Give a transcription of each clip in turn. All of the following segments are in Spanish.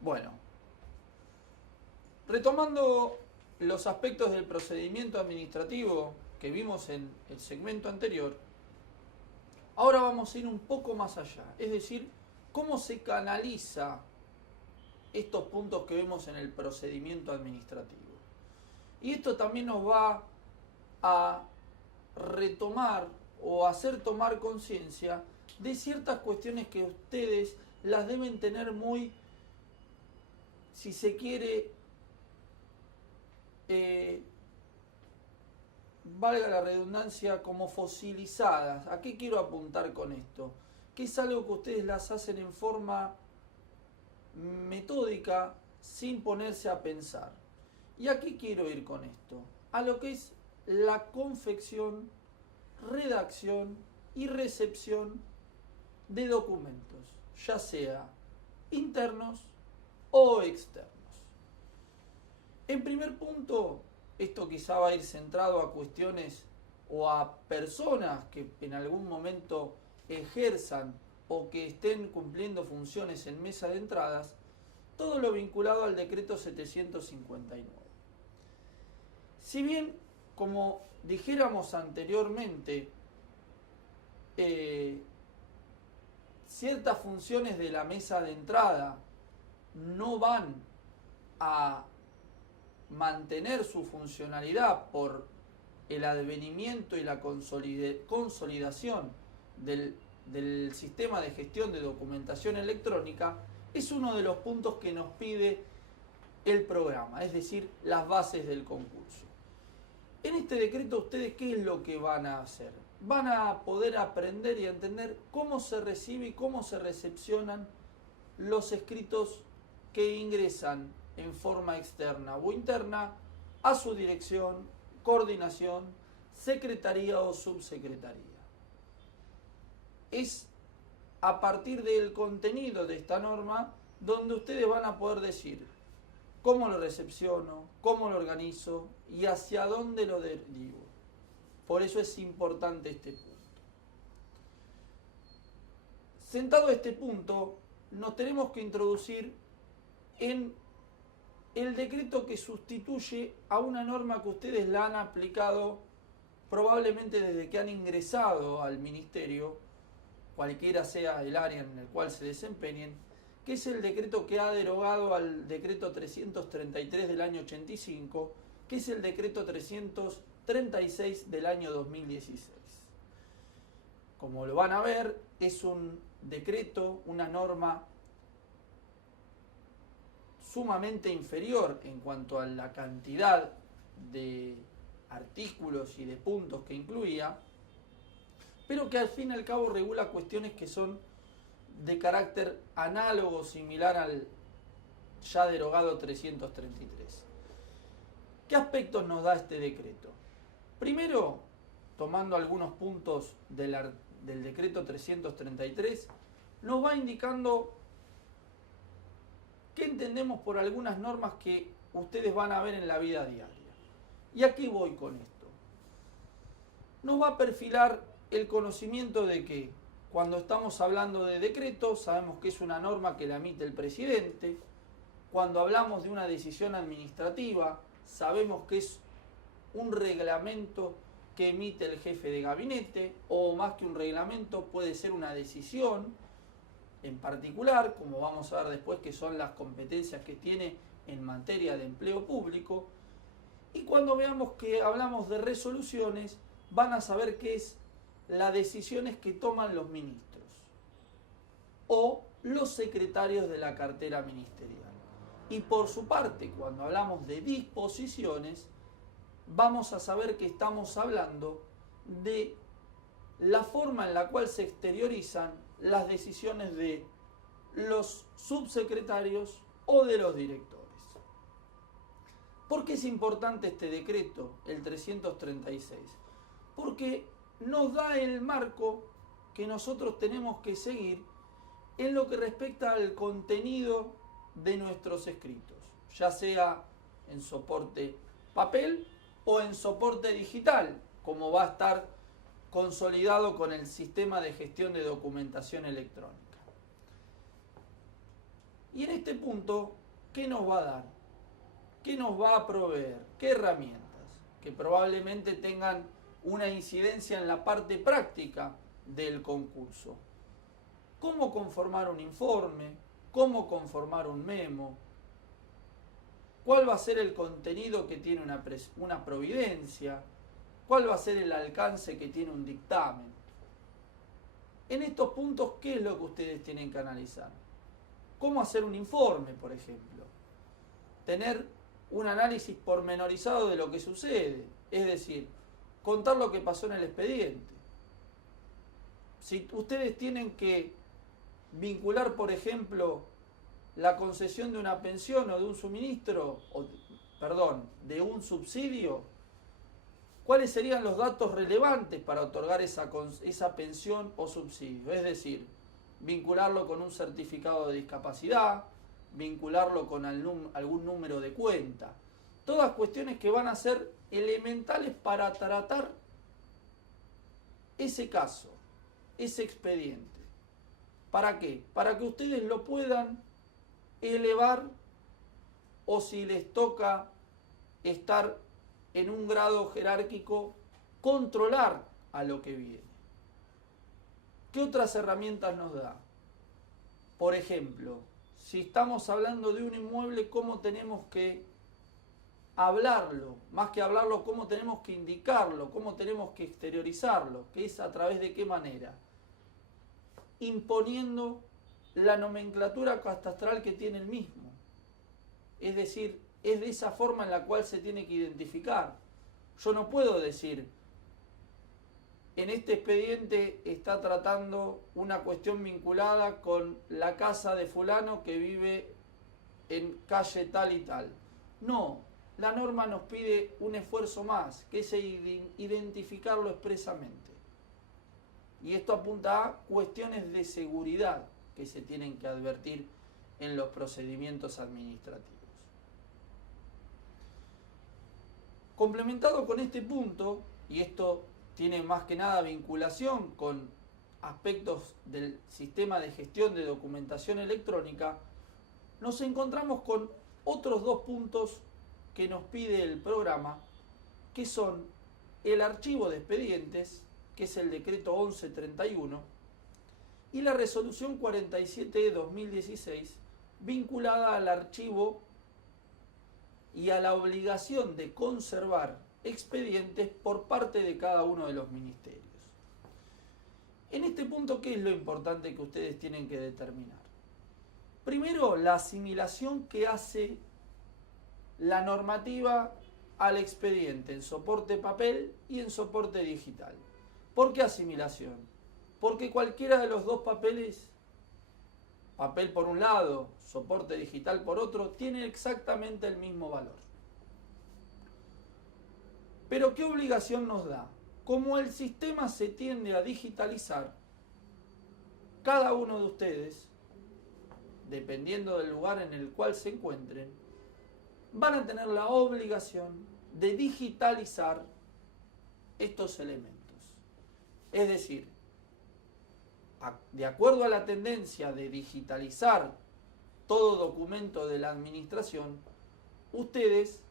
Bueno, retomando los aspectos del procedimiento administrativo que vimos en el segmento anterior, ahora vamos a ir un poco más allá, es decir, cómo se canaliza estos puntos que vemos en el procedimiento administrativo. Y esto también nos va a retomar o hacer tomar conciencia de ciertas cuestiones que ustedes las deben tener muy, si se quiere, valga la redundancia, como fosilizadas. ¿A qué quiero apuntar con esto? Que es algo que ustedes las hacen en forma metódica, sin ponerse a pensar. ¿Y a qué quiero ir con esto? A lo que es la confección, redacción y recepción de documentos, ya sea internos o externos. En primer punto, esto quizá va a ir centrado a cuestiones o a personas que en algún momento ejerzan o que estén cumpliendo funciones en mesa de entradas, todo lo vinculado al decreto 759. Si bien, como dijéramos anteriormente, ciertas funciones de la mesa de entrada no van a mantener su funcionalidad por el advenimiento y la consolidación del sistema de gestión de documentación electrónica, es uno de los puntos que nos pide el programa, es decir, las bases del concurso. En este decreto, ¿ustedes qué es lo que van a hacer? Van a poder aprender y entender cómo se recibe y cómo se recepcionan los escritos que ingresan en forma externa o interna a su dirección, coordinación, secretaría o subsecretaría. Es a partir del contenido de esta norma donde ustedes van a poder decir cómo lo recepciono, cómo lo organizo y hacia dónde lo derivo. Por eso es importante este punto. Sentado este punto, nos tenemos que introducir en el decreto que sustituye a una norma que ustedes la han aplicado probablemente desde que han ingresado al ministerio, cualquiera sea el área en el cual se desempeñen, que es el decreto que ha derogado al decreto 333 del año 85, que es el decreto 336 del año 2016. Como lo van a ver, es un decreto, una norma sumamente inferior en cuanto a la cantidad de artículos y de puntos que incluía, pero que al fin y al cabo regula cuestiones que son de carácter análogo, similar al ya derogado 333. ¿Qué aspectos nos da este decreto? Primero, tomando algunos puntos del decreto 333, nos va indicando qué entendemos por algunas normas que ustedes van a ver en la vida diaria. ¿Y a qué voy con esto? Nos va a perfilar el conocimiento de que cuando estamos hablando de decreto, sabemos que es una norma que la emite el presidente. Cuando hablamos de una decisión administrativa, sabemos que es un reglamento que emite el jefe de gabinete, o más que un reglamento, puede ser una decisión en particular, como vamos a ver después, que son las competencias que tiene en materia de empleo público. Y cuando veamos que hablamos de resoluciones, van a saber qué es las decisiones que toman los ministros o los secretarios de la cartera ministerial. Y por su parte, cuando hablamos de disposiciones, vamos a saber que estamos hablando de la forma en la cual se exteriorizan las decisiones de los subsecretarios o de los directores. ¿Por qué es importante este decreto, el 336? Porque nos da el marco que nosotros tenemos que seguir en lo que respecta al contenido de nuestros escritos, ya sea en soporte papel o en soporte digital, como va a estar consolidado con el sistema de gestión de documentación electrónica. Y en este punto, ¿qué nos va a dar? ¿Qué nos va a proveer? ¿Qué herramientas? Que probablemente tengan una incidencia en la parte práctica del concurso. ¿Cómo conformar un informe? ¿Cómo conformar un memo? ¿Cuál va a ser el contenido que tiene una providencia? ¿Cuál va a ser el alcance que tiene un dictamen? En estos puntos, ¿qué es lo que ustedes tienen que analizar? ¿Cómo hacer un informe, por ejemplo? Tener un análisis pormenorizado de lo que sucede, es decir, contar lo que pasó en el expediente. Si ustedes tienen que vincular, por ejemplo, la concesión de una pensión o de un suministro, de un subsidio, ¿cuáles serían los datos relevantes para otorgar esa pensión o subsidio? Es decir, vincularlo con un certificado de discapacidad, vincularlo con algún número de cuenta. Todas cuestiones que van a ser elementales para tratar ese caso, ese expediente. ¿Para qué? Para que ustedes lo puedan elevar, o si les toca estar en un grado jerárquico, controlar a lo que viene. ¿Qué otras herramientas nos da? Por ejemplo, si estamos hablando de un inmueble, ¿cómo tenemos que hablarlo? Más que hablarlo, ¿cómo tenemos que indicarlo? ¿Cómo tenemos que exteriorizarlo? ¿Qué es a través de qué manera? Imponiendo la nomenclatura catastral que tiene el mismo. Es decir, es de esa forma en la cual se tiene que identificar. Yo no puedo decir, en este expediente está tratando una cuestión vinculada con la casa de fulano que vive en calle tal y tal. No, la norma nos pide un esfuerzo más, que es identificarlo expresamente. Y esto apunta a cuestiones de seguridad que se tienen que advertir en los procedimientos administrativos. Complementado con este punto, y esto tiene más que nada vinculación con aspectos del sistema de gestión de documentación electrónica, nos encontramos con otros dos puntos que nos pide el programa, que son el archivo de expedientes, que es el decreto 1131, y la resolución 47 de 2016, vinculada al archivo y a la obligación de conservar expedientes por parte de cada uno de los ministerios. En este punto, ¿qué es lo importante que ustedes tienen que determinar? Primero, la asimilación que hace la normativa al expediente en soporte papel y en soporte digital. ¿Por qué asimilación? Porque cualquiera de los dos papeles, papel por un lado, soporte digital por otro, tiene exactamente el mismo valor. Pero ¿qué obligación nos da? Como el sistema se tiende a digitalizar, cada uno de ustedes, dependiendo del lugar en el cual se encuentren, van a tener la obligación de digitalizar estos elementos. Es decir, de acuerdo a la tendencia de digitalizar todo documento de la administración, ustedes,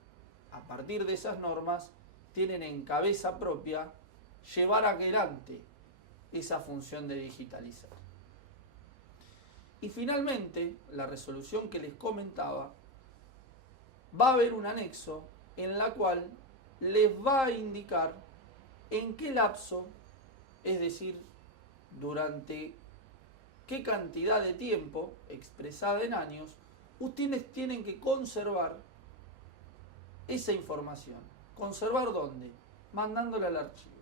a partir de esas normas, tienen en cabeza propia llevar adelante esa función de digitalizar. Y finalmente, la resolución que les comentaba, va a haber un anexo en la cual les va a indicar en qué lapso, es decir, durante qué cantidad de tiempo, expresada en años, ustedes tienen que conservar esa información. ¿Conservar dónde? Mandándola al archivo.